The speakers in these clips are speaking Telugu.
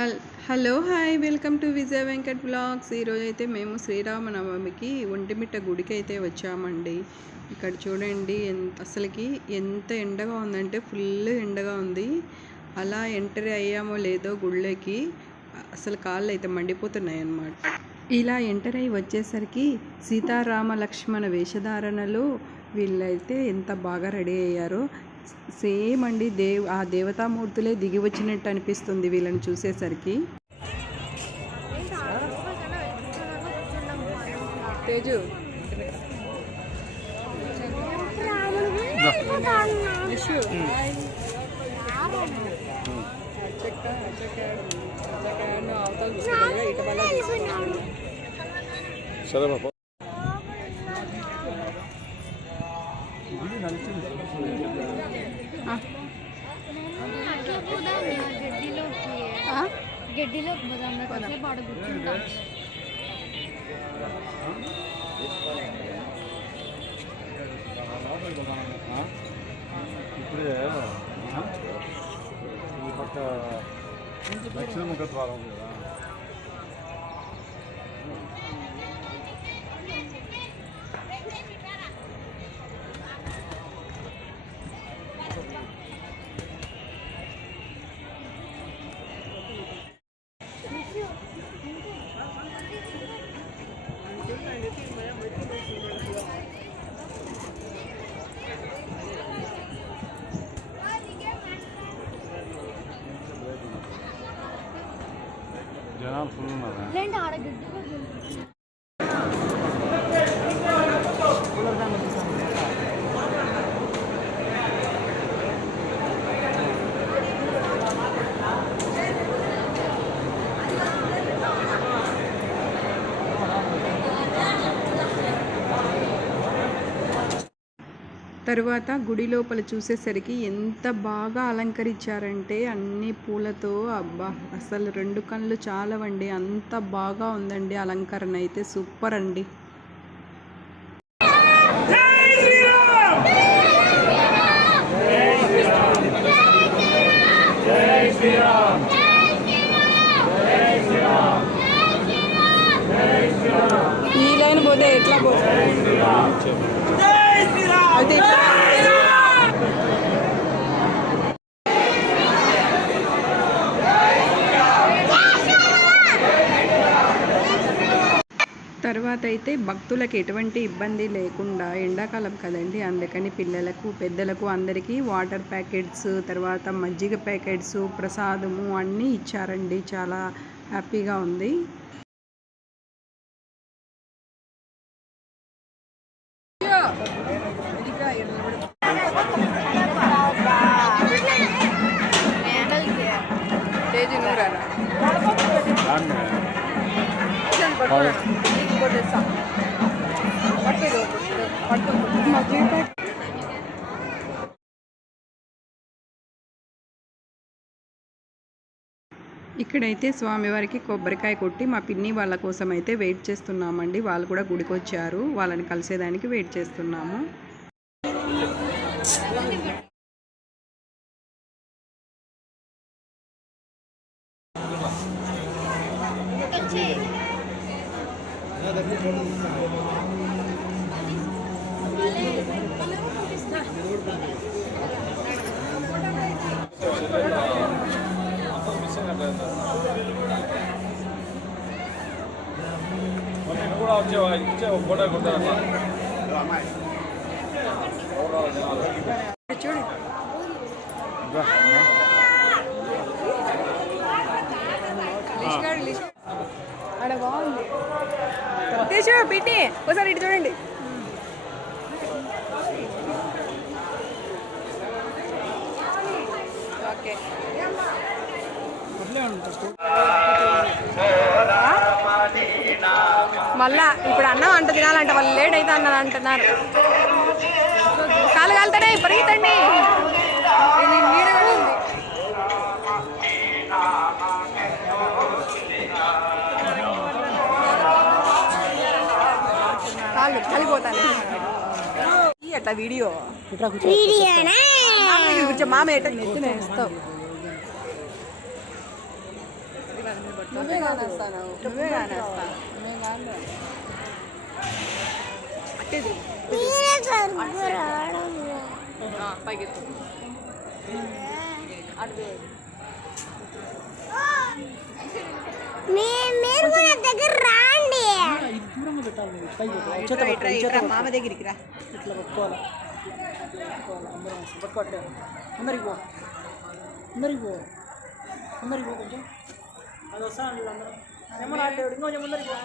Hello hi welcome to Vijay Venkat blogs. ఈరోజైతే మేము శ్రీరామనవమికి ఒంటిమిట్ట గుడికి అయితే వచ్చామండి. ఇక్కడ చూడండి అసలుకి ఎంత ఎండగా ఉందంటే ఫుల్ ఎండగా ఉంది. అలా ఎంటర్ అయ్యామో లేదో గుళ్ళకి అసలు కాళ్ళు అయితే మండిపోతున్నాయి అన్నమాట. ఇలా ఎంటర్ అయ్యి వచ్చేసరికి సీతారామ లక్ష్మణ వేషధారణలో వీళ్ళైతే ఎంత బాగా రెడీ అయ్యారో. సేమ్ అండి ఆ దేవతామూర్తులే దిగి వచ్చినట్టు అనిపిస్తుంది వీళ్ళని చూసేసరికి. తేజు సరే బాబా గడ్డిలోకి పోదాం పాడ కూర్చుంటాం. ఇప్పుడే ఈ పక్క దక్షిణ ముఖ ద్వారం కదా. జనాలు ఫుల్ ఉన్నారా? తరువాత గుడి లోపల చూసేసరికి ఎంత బాగా అలంకరించారంటే అన్ని పూలతో. అబ్బా అసలు రెండు కళ్ళు చాలవండి, అంత బాగా ఉందండి అలంకరణ అయితే. సూపర్ అండి. ఈ లైన్ పోతే ఎట్లా పోతే తర్వాత అయితే భక్తులకు ఎటువంటి ఇబ్బంది లేకుండా, ఎండాకాలం కదండి, అందుకని పిల్లలకు పెద్దలకు అందరికీ వాటర్ ప్యాకెట్స్, తర్వాత మజ్జిగ ప్యాకెట్స్, ప్రసాదము అన్నీ ఇచ్చారండి. చాలా హ్యాపీగా ఉంది. ఇక్కడైతే స్వామివారికి కొబ్బరికాయ కొట్టి మా పిన్ని వాళ్ళ కోసం అయితే వెయిట్ చేస్తున్నామండి. వాళ్ళు కూడా గుడికి వచ్చారు, వాళ్ళని కలిసేదానికి వెయిట్ చేస్తున్నాము. కూడా వచ్చే ఫోటో కొట్టారు. చూడు అక్కడ బాగుంది. తీసు పిట్టి ఒకసారి ఇటు చూడండి. ఓకే మళ్ళా ఇప్పుడు అన్నం అంట తినాలంట, వాళ్ళు లేట్ అయితే అన్నది అంటున్నారు. కాలు కాలుతాడే పరిగెత్తండి. కాళ్ళు కలిపోతాను అట్లా వీడియో మామ ఎట్లా నెత్తిన వేస్తావు. నువ్వే కానేస్తాను నువ్వే కానేస్తాను నువ్వే కాదు అట్టేది పైకి అటు దగ్గర రాండి దూరంగా పెట్టాలి మామ దగ్గరికి రా ఇట్లా పట్టుకోవాలి అందరం పట్టుకోట్టే అందరికి పో కొంచెం అది వస్తాను అందరం ఏమన్నా ఆడలేడు ఇంకొంచెం ముందరికి పో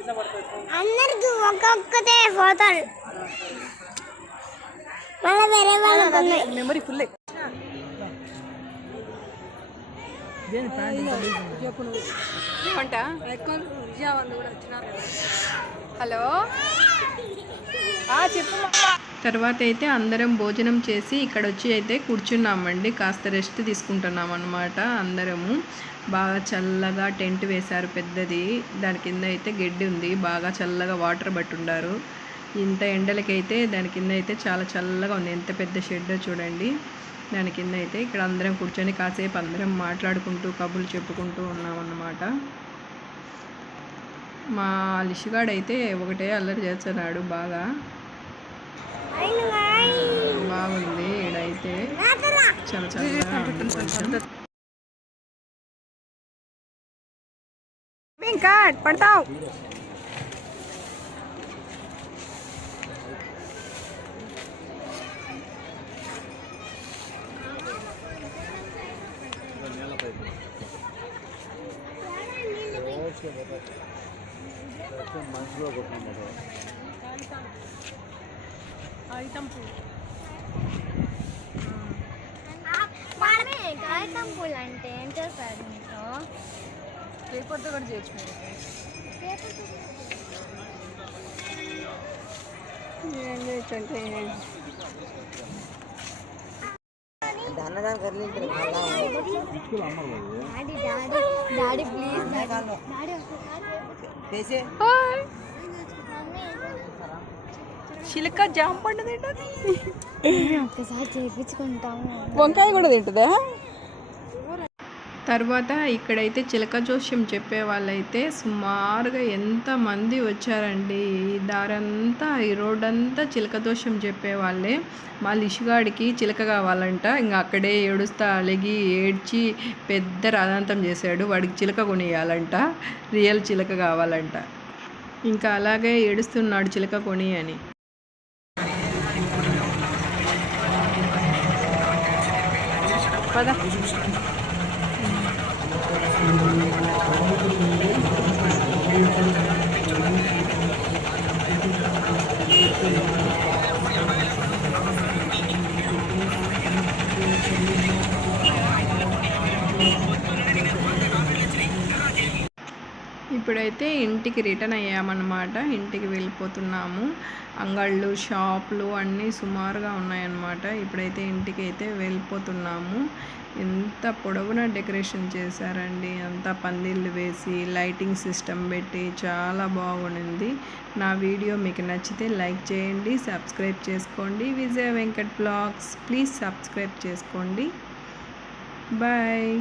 ఇట్లా పట్టుకో అందరికి ఒక్కొక్కతే ఫోటోలు మళ్ళీ వేరే వాళ్ళకి మెమరీ ఫుల్ ఏమంట హలో చెప్పు. తర్వాత అయితే అందరం భోజనం చేసి ఇక్కడ వచ్చి అయితే కూర్చున్నామండి, కాస్త రెస్ట్ తీసుకుంటున్నాం అన్నమాట. అందరము బాగా చల్లగా టెంట్ వేశారు పెద్దది, దాని కింద అయితే గడ్డి ఉంది, బాగా చల్లగా వాటర్ పట్టుండారు. ఇంత ఎండలకైతే దాని కింద అయితే చాలా చల్లగా ఉంది, ఎంత పెద్ద షెడ్ చూడండి. దాని కింద అయితే ఇక్కడ అందరం కూర్చొని కాసేపు అందరం మాట్లాడుకుంటూ కబుర్లు చెప్పుకుంటూ ఉన్నామన్నమాట. మా లిషిగాడైతే ఒకటే అల్లరి చేస్తున్నాడు, బాగా బాగుంది. ఇడైతే చాలా చల్లగా పడతావు. మనసులో కొట్టుకుంటారు కాగితం పూలు అంటే ఏం చేస్తారు మీతో? పేపర్తో కూడా చేయొచ్చు మీరు. ఏం చేయొచ్చు అంటే డాడీ ప్లీజ్ చిలక జామ పండు తింటుంది, ఒక్కసారి చేయించుకుంటాము. వంకాయ కూడా తింటుందా? తర్వాత ఇక్కడైతే చిలక జోస్యం చెప్పే వాళ్ళైతే సుమారుగా ఎంతమంది వచ్చారండి. ఈ దారంతా ఈ రోడ్ అంతా చిలక జోస్యం చెప్పేవాళ్ళే. మా లిషిగాడికి చిలక కావాలంట, ఇంకా అక్కడే ఏడుస్తా అలిగి ఏడ్చి పెద్ద రాధాంతం చేశాడు. వాడికి చిలక కొనియాలంట, రియల్ చిలక కావాలంట. ఇంకా అలాగే ఏడుస్తున్నాడు చిలక కొని అని. పద ఇప్పుడైతే ఇంటికి రిటర్న్ అయ్యామన్నమాట, ఇంటికి వెళ్ళిపోతున్నాము. అంగళ్ళు షాపులు అన్నీ సుమారుగా ఉన్నాయన్నమాట. ఇప్పుడైతే ఇంటికి అయితే వెళ్ళిపోతున్నాము. ఎంత పొడవున డెకరేషన్ చేశారండి, అంతా పందిళ్ళు వేసి లైటింగ్ సిస్టమ్ పెట్టి చాలా బాగుంది. నా వీడియో మీకు నచ్చితే లైక్ చేయండి, సబ్స్క్రైబ్ చేసుకోండి. విజయ వెంకట్ బ్లాగ్స్ ప్లీజ్ సబ్స్క్రైబ్ చేసుకోండి. బాయ్.